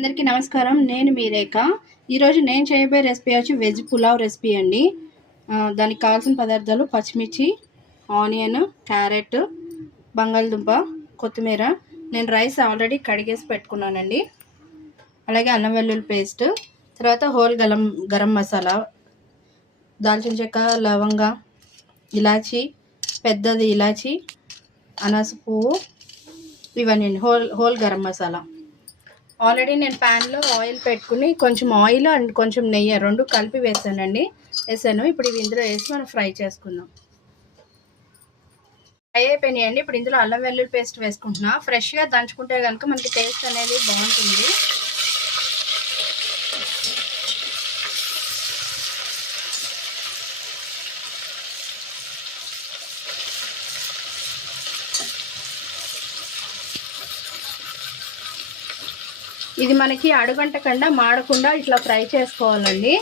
అందరికీ నమస్కారం. నేను మీ రేఖ. ఈరోజు నేను చేయబోయే రెసిపీ వచ్చి వెజ్ పులావ్ రెసిపీ అండి. దానికి కావాల్సిన పదార్థాలు పచ్చిమిర్చి, ఆనియన్, క్యారెట్, బంగాళదుంప, కొత్తిమీర. నేను రైస్ ఆల్రెడీ కడిగేసి పెట్టుకున్నానండి. అలాగే అల్లం వెల్లుల్లి పేస్ట్, తర్వాత హోల్ గరం మసాలా, దాల్చిన చెక్క, లవంగ, ఇలాచి, పెద్దది ఇలాచి, అనాస పువ్వు, ఇవన్నీ హోల్ గరం మసాలా. ఆల్రెడీ నేను ప్యాన్లో ఆయిల్ పెట్టుకుని కొంచెం ఆయిల్ అండ్ కొంచెం నెయ్యి రెండు కలిపి వేసాను. ఇప్పుడు ఇవి ఇందులో వేసి మనం ఫ్రై చేసుకుందాం. ఫ్రై అయిపోయినాయండి. ఇప్పుడు ఇందులో అల్లం వెల్లుల్లి పేస్ట్ వేసుకుంటున్నా. ఫ్రెష్గా దంచుకుంటే కనుక మనకి టేస్ట్ అనేది బాగుంటుంది. ఇది మనకి అడుగంటకుండా మాడకుండా ఇట్లా ఫ్రై చేసుకోవాలండి.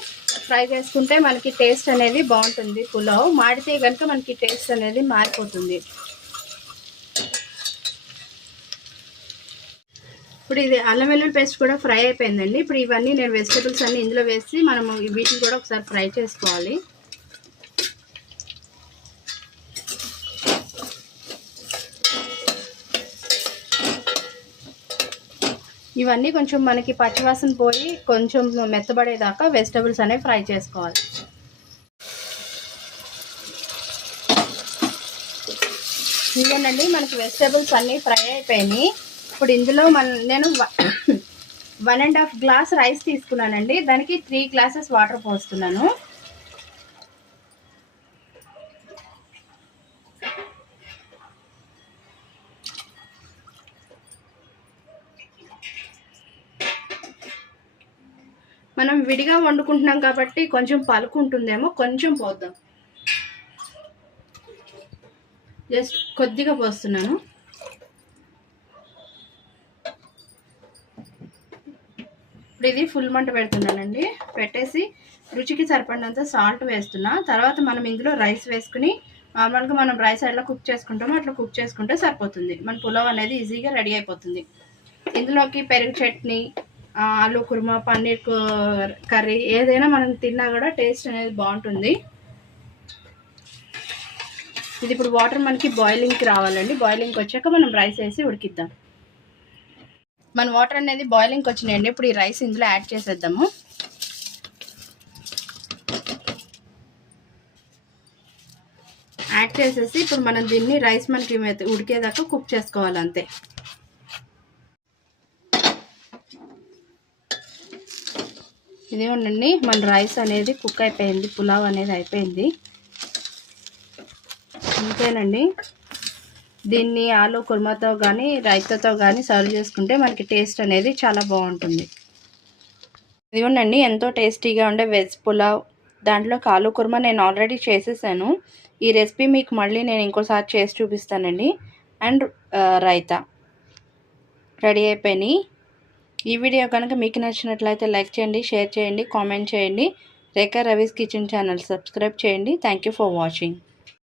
ఫ్రై చేసుకుంటే మనకి టేస్ట్ అనేది బాగుంటుంది. పులావ్ మాడితే కనుక మనకి టేస్ట్ అనేది మారిపోతుంది. ఇప్పుడు ఇది అల్లం వెల్లుల్లి పేస్ట్ కూడా ఫ్రై అయిపోయిందండి. ఇప్పుడు ఇవన్నీ నేను వెజిటబుల్స్ అన్నీ ఇందులో వేసి మనము వీటిని కూడా ఒకసారి ఫ్రై చేసుకోవాలి. ఇవన్నీ కొంచెం మనకి పచ్చివాసన పోయి కొంచెం మెత్తబడేదాకా వెజిటబుల్స్ అనేవి ఫ్రై చేసుకోవాలి. ఇదేనండి మనకి వెజిటబుల్స్ అన్నీ ఫ్రై అయిపోయినాయి. ఇప్పుడు ఇందులో నేను 1.5 గ్లాస్ రైస్ తీసుకున్నానండి. దానికి 3 గ్లాసెస్ వాటర్ పోస్తున్నాను. మనం విడిగా వండుకుంటున్నాం కాబట్టి కొంచెం పలుకు ఉంటుందేమో, కొంచెం పోద్దాం. జస్ట్ కొద్దిగా పోస్తున్నాను. ఇప్పుడు ఇది ఫుల్ మంట పెడుతున్నానండి. పెట్టేసి రుచికి సరిపడినంత సాల్ట్ వేస్తున్నా. తర్వాత మనం ఇందులో రైస్ వేసుకుని నార్మల్గా మనం రైస్ ఎట్లా కుక్ చేసుకుంటామో అట్లా కుక్ చేసుకుంటే సరిపోతుంది. మన పులావ్ అనేది ఈజీగా రెడీ అయిపోతుంది. ఇందులోకి పెరుగు చట్నీ, ఆలు కుర్మా, పన్నీర్ కర్రీ ఏదైనా మనం తిన్నా కూడా టేస్ట్ అనేది బాగుంటుంది. ఇది ఇప్పుడు వాటర్ మనకి బాయిలింగ్కి రావాలండి. బాయిలింగ్కి వచ్చాక మనం రైస్ వేసి ఉడికిద్దాం. మన వాటర్ అనేది బాయిలింగ్కి వచ్చినాయండి. ఇప్పుడు ఈ రైస్ ఇందులో యాడ్ చేసేద్దాము. యాడ్ చేసేసి ఇప్పుడు మనం దీన్ని రైస్ మనకి ఉడికేదాకా కుక్ చేసుకోవాలి అంతే. ఇదే ఉండండి, మన రైస్ అనేది కుక్ అయిపోయింది. పులావ్ అనేది అయిపోయింది. అంతేనండి. దీన్ని ఆలు కుర్మాతో కానీ రైతాతో కానీ సర్వ్ చేసుకుంటే మనకి టేస్ట్ అనేది చాలా బాగుంటుంది. ఇది ఉండండి, ఎంతో టేస్టీగా ఉండే వెజ్ పులావ్. దాంట్లో ఆలు కుర్మా నేను ఆల్రెడీ చేసేసాను. ఈ రెసిపీ మీకు మళ్ళీ నేను ఇంకోసారి చేసి చూపిస్తానండి. అండ్ రైతా రెడీ అయిపోయినాయి. ఈ వీడియో కనుక మీకు నచ్చినట్లయితే లైక్ చేయండి, షేర్ చేయండి, కామెంట్ చేయండి. రేఖా రవీస్ కిచెన్ ఛానల్ సబ్స్క్రైబ్ చేయండి. Thank you for watching.